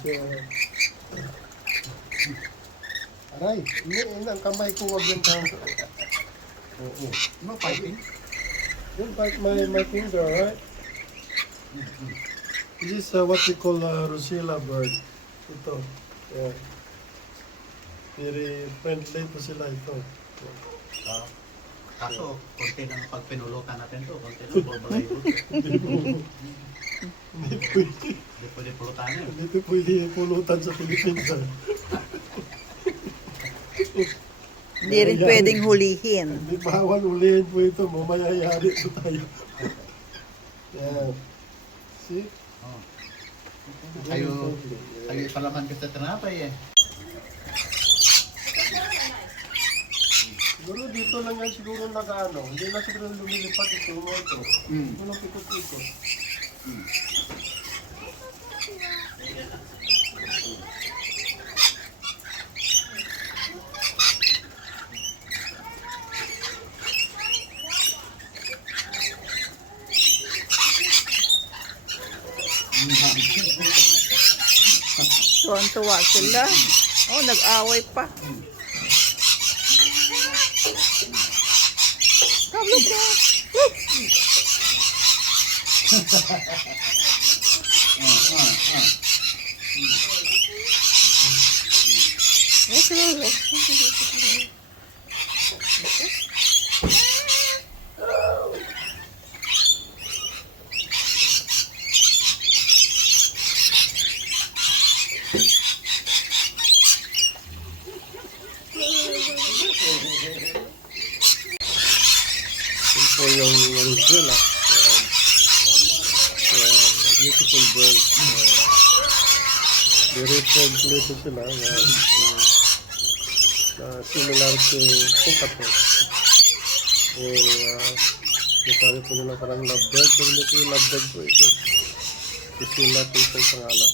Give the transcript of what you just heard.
Aray, hindi, ang kamay ko wag yan tao. Oo. No fighting. Don't bite my finger, right? This is what we call Rosella bird. Ito. Yeah. Very friendly to sila ito. Kaso, konti lang pag pinulutan natin to, konti lang babalay ko. Hindi pwede pulutanin. Hindi pwede pulutan sa Pilipinas. Hindi rin pwedeng hulihin. Hindi bawal ulihin po ito. Mamayayari po tayo. Yeah. See? Oh. Kayo ipalaman ka sa tinapay eh. Siguro dito lang yan siguro nag-ano. Hindi na siguro lumilipat ito. Ito. Ito lang pikot-pikot. Tuwan-tuwa sila. Oh, nag-away pa. Come look down. Ito yung Rosella. Beautiful bird. Very friendly po sila. Similar to cockatoo. Nasabi po nila parang lovebird. Pero hindi po yung lovebird po ito. Rosella po itong pangalan.